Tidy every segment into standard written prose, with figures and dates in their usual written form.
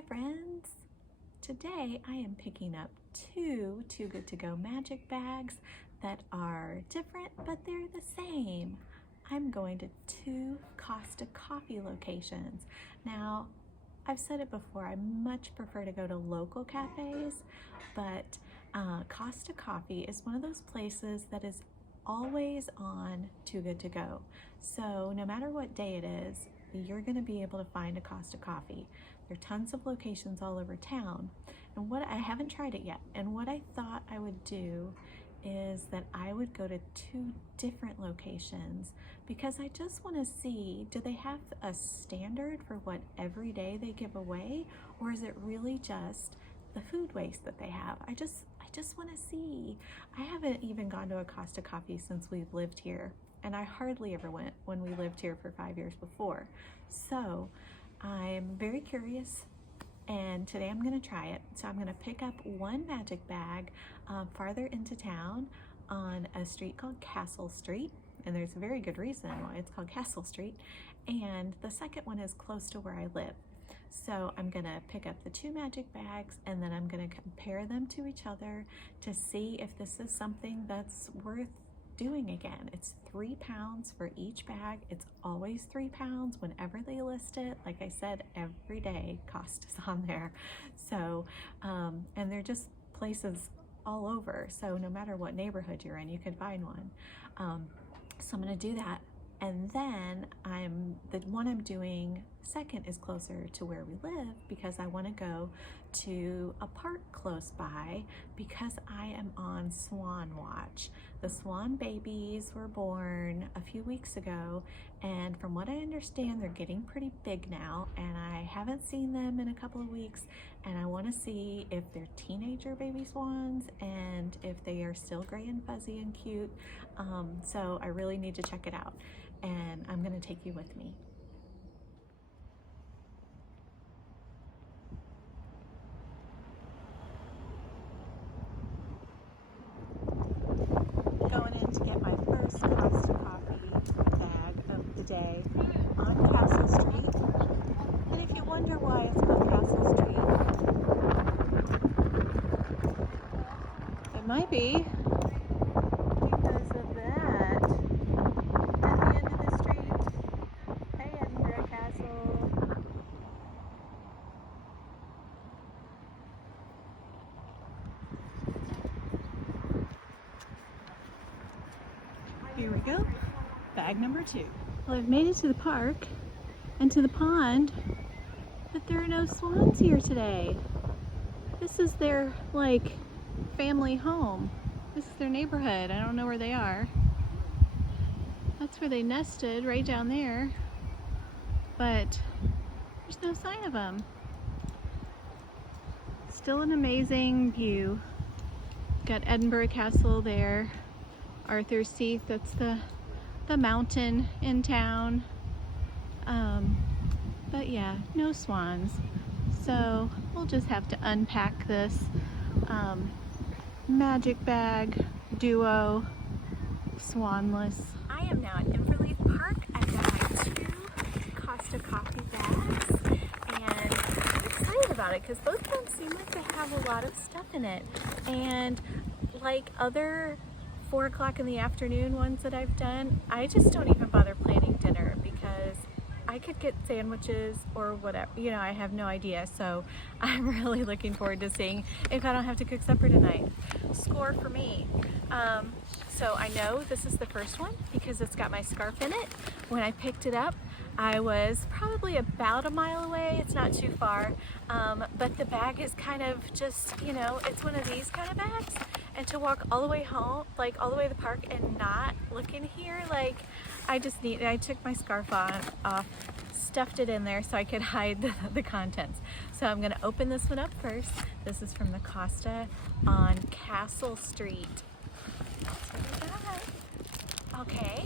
Hi friends! Today I am picking up two Too Good To Go magic bags that are different but they're the same. I'm going to two Costa coffee locations. Now, I've said it before, I much prefer to go to local cafes, but Costa Coffee is one of those places that is always on Too Good To Go. So no matter what day it is, you're going to be able to find a Costa Coffee. There are tons of locations all over town, and I haven't tried it yet, and what I thought I would do is that I would go to two different locations because I just want to see, do they have a standard for what every day they give away, or is it really just the food waste that they have? I just want to see. I haven't even gone to a Costa Coffee since we've lived here, and I hardly ever went when we lived here for 5 years before. So I'm very curious, and today I'm going to try it. So I'm going to pick up one magic bag farther into town on a street called Castle Street, and there's a very good reason why it's called Castle Street, and the second one is close to where I live. So I'm going to pick up the two magic bags, and then I'm going to compare them to each other to see if this is something that's worth doing again. It's £3 for each bag. It's always £3 whenever they list it. Like I said, every day cost is on there. So and they're just places all over, so no matter what neighborhood you're in, you can find one. So I'm going to do that, and then the one I'm doing second is closer to where we live because I want to go to a park close by because I am on Swan watch. The Swan babies were born a few weeks ago, and from what I understand, they're getting pretty big now, and I haven't seen them in a couple of weeks, and I want to see if they're teenager baby swans and if they are still gray and fuzzy and cute. So I really need to check it out, and I'm going to take you with me. Going in to get my first Costa Coffee bag of the day on Castle Street. And if you wonder why it's called Castle Street, it might be because of that. At the end of the street, hey Edinburgh Castle. Here we go, bag number 2. Well, I've made it to the park and to the pond, but there are no swans here today. This is their, like, family home. This is their neighborhood. I don't know where they are. That's where they nested, right down there, but there's no sign of them. Still an amazing view. Got Edinburgh Castle there. Arthur's Seat, that's the mountain in town. But yeah, no swans. So we'll just have to unpack this magic bag duo swanless. I am now at Inverleaf Park. I've got my 2 Costa Coffee bags, and I'm excited about it because both of them seem like they have a lot of stuff in it. And like other 4 o'clock in the afternoon ones that I've done, I just don't even bother planning dinner because I could get sandwiches or whatever, you know, I have no idea. So I'm really looking forward to seeing if I don't have to cook supper tonight. Score for me. So I know this is the first one because it's got my scarf in it. When I picked it up, I was probably about a mile away. It's not too far, but the bag is kind of just, you know, it's one of these kind of bags. And to walk all the way home, like all the way to the park and not look in here, like I took my scarf off, stuffed it in there so I could hide the contents. So I'm gonna open this one up first. This is from the Costa on Castle Street. That's what we got. Okay.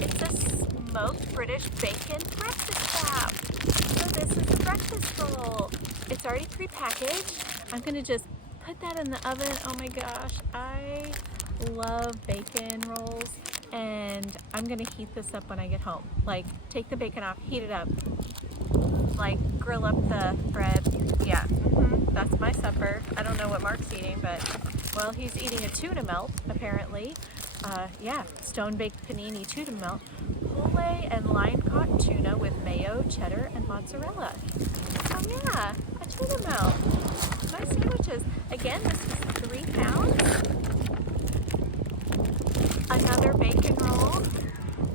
It's a smoked British bacon breakfast wrap. So this is the breakfast roll. It's already pre-packaged. I'm gonna just put that in the oven. Oh my gosh, I love bacon rolls, and I'm gonna heat this up when I get home. Like, take the bacon off, heat it up. like grill up the bread. Yeah, that's my supper. I don't know what Mark's eating, but well, he's eating a tuna melt apparently. Yeah, stone-baked panini tuna melt, pole and line-caught tuna with mayo, cheddar, and mozzarella. Oh yeah, a tuna melt. Nice sandwiches. Again, this is 3 pounds. Another bacon roll.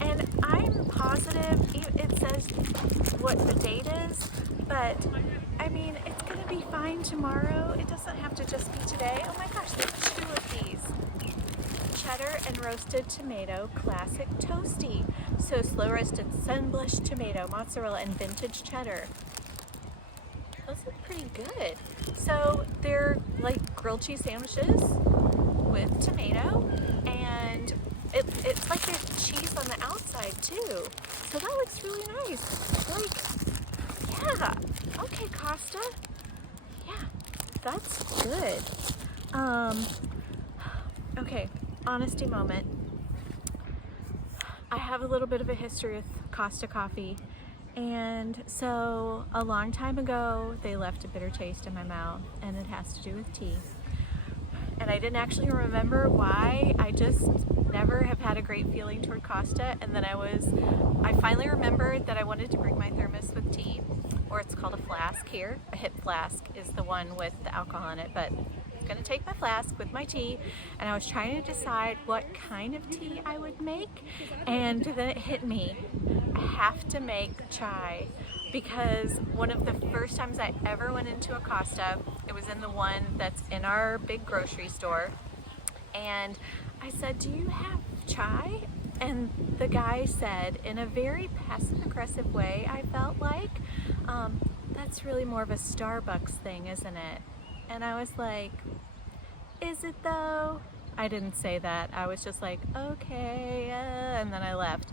And I'm positive it says what the date is, but I mean, it's gonna be fine tomorrow. It doesn't have to just be today. Oh my gosh, there's 2 of these. Cheddar and roasted tomato, classic toasty. So slow roasted sun-blushed tomato, mozzarella, and vintage cheddar. Those look pretty good. So they're like grilled cheese sandwiches with tomato, and it's like there's cheese on the outside too. So that looks really nice. Like, yeah. Okay, Costa. Yeah, that's good. Okay, honesty moment. I have a little bit of a history with Costa coffee. And so a long time ago, they left a bitter taste in my mouth, and it has to do with tea. And I didn't actually remember why. I just never have had a great feeling toward Costa. And then I finally remembered that I wanted to bring my thermos with tea, or it's called a flask here. A hip flask is the one with the alcohol in it, but I'm gonna take my flask with my tea, and I was trying to decide what kind of tea I would make, and then it hit me. I have to make chai, because one of the first times I ever went into a Costa, it was in the one that's in our big grocery store, and I said, "Do you have chai?" And the guy said, in a very passive-aggressive way, I felt like, "That's really more of a Starbucks thing, isn't it?" And I was like, "Is it though?" I didn't say that. I was just like, okay, and then I left.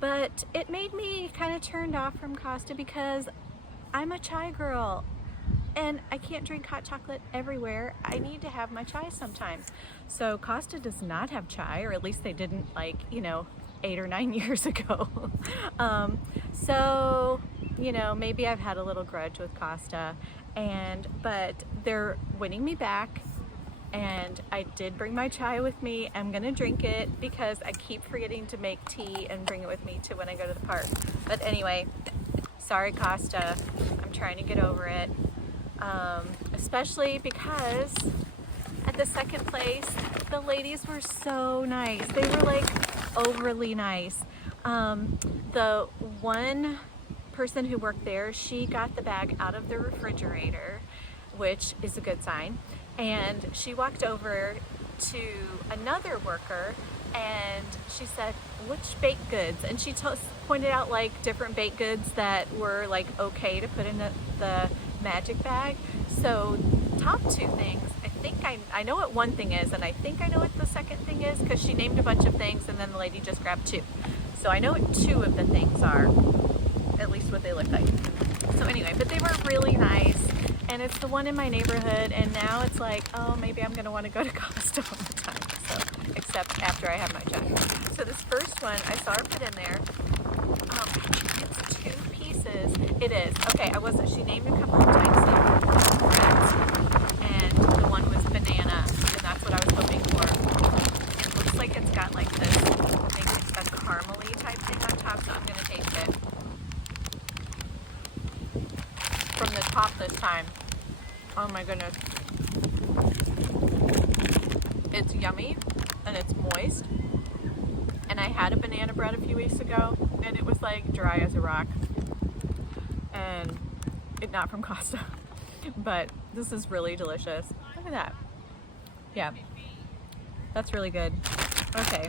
But it made me kind of turned off from Costa, because I'm a chai girl and I can't drink hot chocolate everywhere. I need to have my chai sometimes. So Costa does not have chai, or at least they didn't, like, 8 or 9 years ago. So, maybe I've had a little grudge with Costa, but they're winning me back. And I did bring my chai with me. I'm gonna drink it because I keep forgetting to make tea and bring it with me to when I go to the park. But anyway, sorry Costa, I'm trying to get over it. Especially because at the second place, the ladies were so nice. They were like overly nice. The one person who worked there, she got the bag out of the refrigerator, which is a good sign. And she walked over to another worker and she said, "Which baked goods?" And she pointed out like different baked goods that were like okay to put in the magic bag. So top 2 things, I think I know what one thing is, and I think I know what the second thing is, because she named a bunch of things and then the lady just grabbed 2. So I know what 2 of the things are, at least what they look like. So anyway, but they were really nice. And it's the one in my neighborhood, and now it's like, oh, maybe I'm gonna wanna go to Costa all the time. So, except after I have my chai. So this first one, I saw her put in there. It's 2 pieces. It is. Okay, she named a couple of types of breads, and the one was banana, and that's what I was hoping for. It looks like it's got like this, maybe it's a caramely type thing on top, so I'm gonna taste it. From the top this time. Oh my goodness. It's yummy and it's moist. And I had a banana bread a few weeks ago and it was like dry as a rock. And it's not from Costa. But this is really delicious. Look at that. Yeah. That's really good. Okay.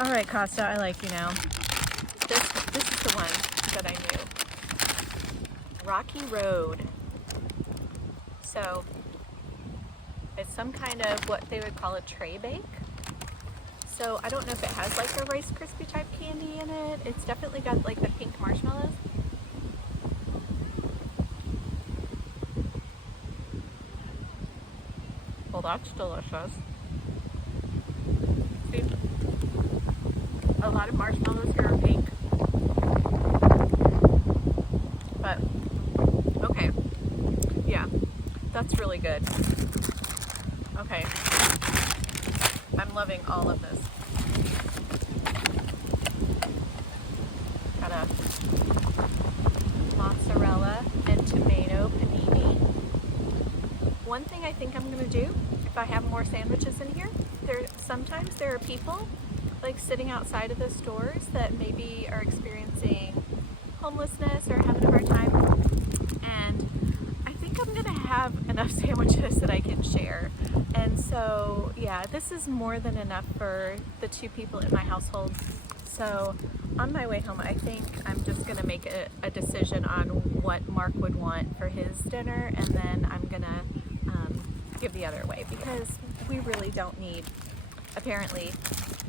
Alright, Costa, I like you now. This is the one that I knew. Rocky Road. So it's some kind of what they would call a tray bake. So I don't know if it has like a Rice Krispie type candy in it. It's definitely got like the pink marshmallows. Well, that's delicious. See? A lot of marshmallows here are pink. But That's really good. Okay. I'm loving all of this. Got a mozzarella and tomato panini. One thing I think I'm gonna do, if I have more sandwiches in here, sometimes there are people like sitting outside of the stores that maybe are experiencing homelessness or having a hard time, and I think I'm gonna have enough sandwiches that I can share. And so yeah, this is more than enough for the 2 people in my household. So on my way home, I think I'm just gonna make a decision on what Mark would want for his dinner, and then I'm gonna give the other away, because we really don't need, apparently,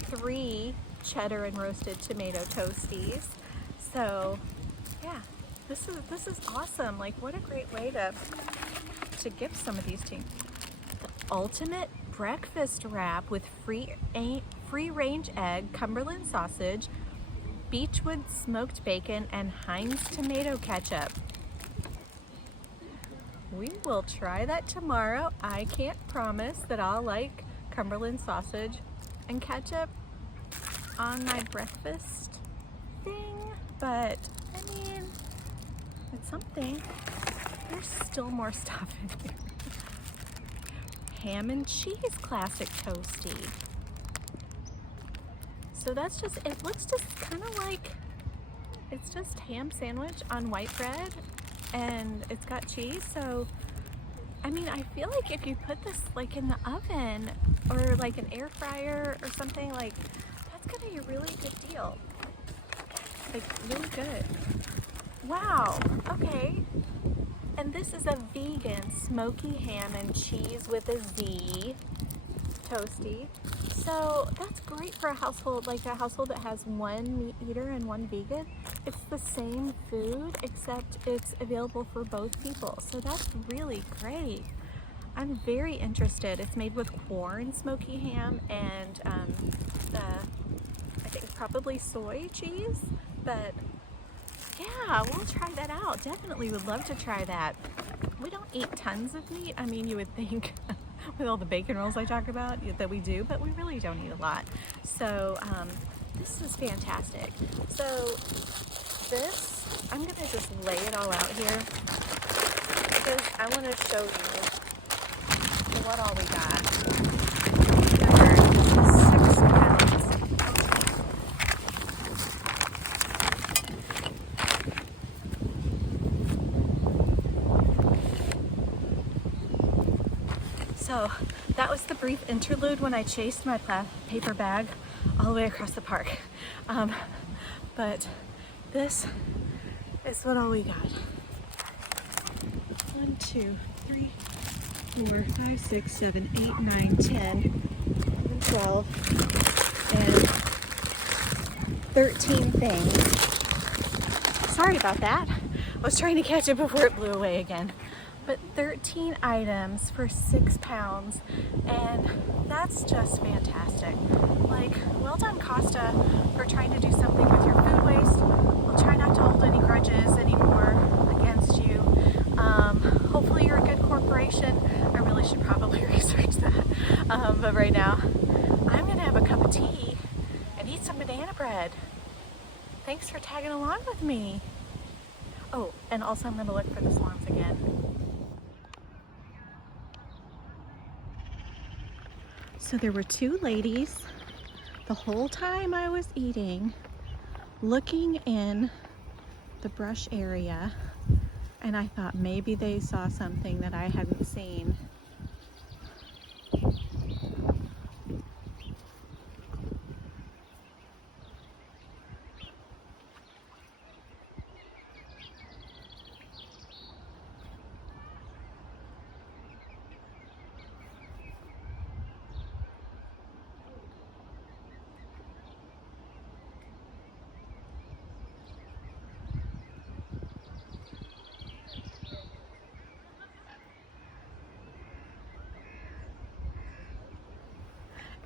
3 cheddar and roasted tomato toasties. So yeah, this is awesome. Like, what a great way to gift some of these to. The ultimate breakfast wrap with free range egg, Cumberland sausage, Beechwood smoked bacon, and Heinz tomato ketchup. We will try that tomorrow. I can't promise that I'll like Cumberland sausage and ketchup on my breakfast thing, but I mean, it's something. There's still more stuff in here. Ham and cheese classic toasty. So that's just, it looks just kind of like, it's just ham sandwich on white bread, and it's got cheese. So I mean, I feel like if you put this like in the oven or like an air fryer or something, like that's gonna be a really good deal. Like, really good. Wow, okay. And this is a vegan smoky ham and cheese with a Z toasty. So that's great for a household, like a household that has 1 meat eater and 1 vegan. It's the same food, except it's available for both people. So that's really great. I'm very interested. It's made with corn smoky ham and I think probably soy cheese, but yeah, we'll try that out. Definitely would love to try that. We don't eat tons of meat. I mean, you would think with all the bacon rolls I talk about that we do, but we really don't eat a lot. So this is fantastic. So this, I'm gonna just lay it all out here because I want to show you what all we got. There are 6 pounds. So that was the brief interlude when I chased my paper bag all the way across the park. But this is what all we got. 1, 2, 3, 4, 5, 6, 7, 8, 9, 10, 12, and 13 things. Sorry about that. I was trying to catch it before it blew away again. But 13 items for 6 pounds, and that's just fantastic. Like, well done, Costa, for trying to do something with your food waste. We'll try not to hold any grudges anymore against you. Hopefully you're a good corporation. I really should probably research that. But right now, I'm gonna have a cup of tea and eat some banana bread. Thanks for tagging along with me. Oh, and also I'm gonna look for the swans again. So there were 2 ladies the whole time I was eating, looking in the brush area, and I thought maybe they saw something that I hadn't seen.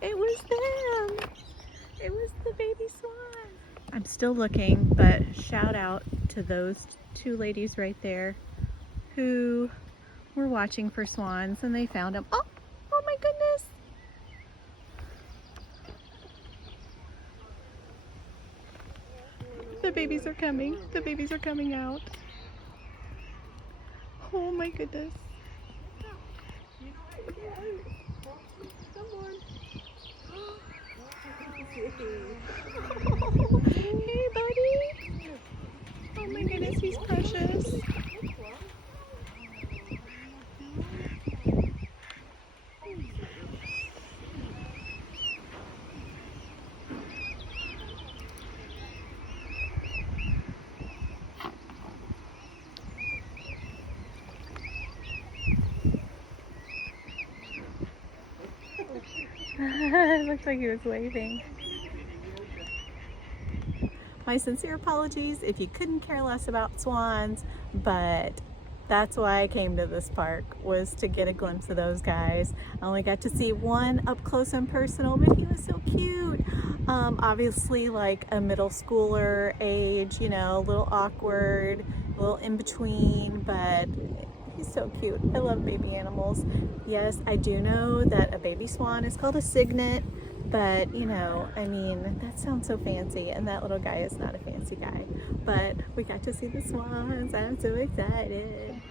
It was them. It was the baby swan. I'm still looking, but shout out to those 2 ladies right there who were watching for swans and they found them. Oh, oh my goodness. The babies are coming. The babies are coming out. Oh my goodness. Hey, buddy. Oh my goodness, he's precious. It looks like he was waving. My sincere apologies if you couldn't care less about swans, but that's why I came to this park, was to get a glimpse of those guys. I only got to see one up close and personal, but he was so cute. Obviously like a middle schooler age, you know, a little awkward, a little in between, but he's so cute. I love baby animals. Yes, I do know that a baby swan is called a cygnet, but you know, I mean, that sounds so fancy, and that little guy is not a fancy guy. But we got to see the swans. I'm so excited.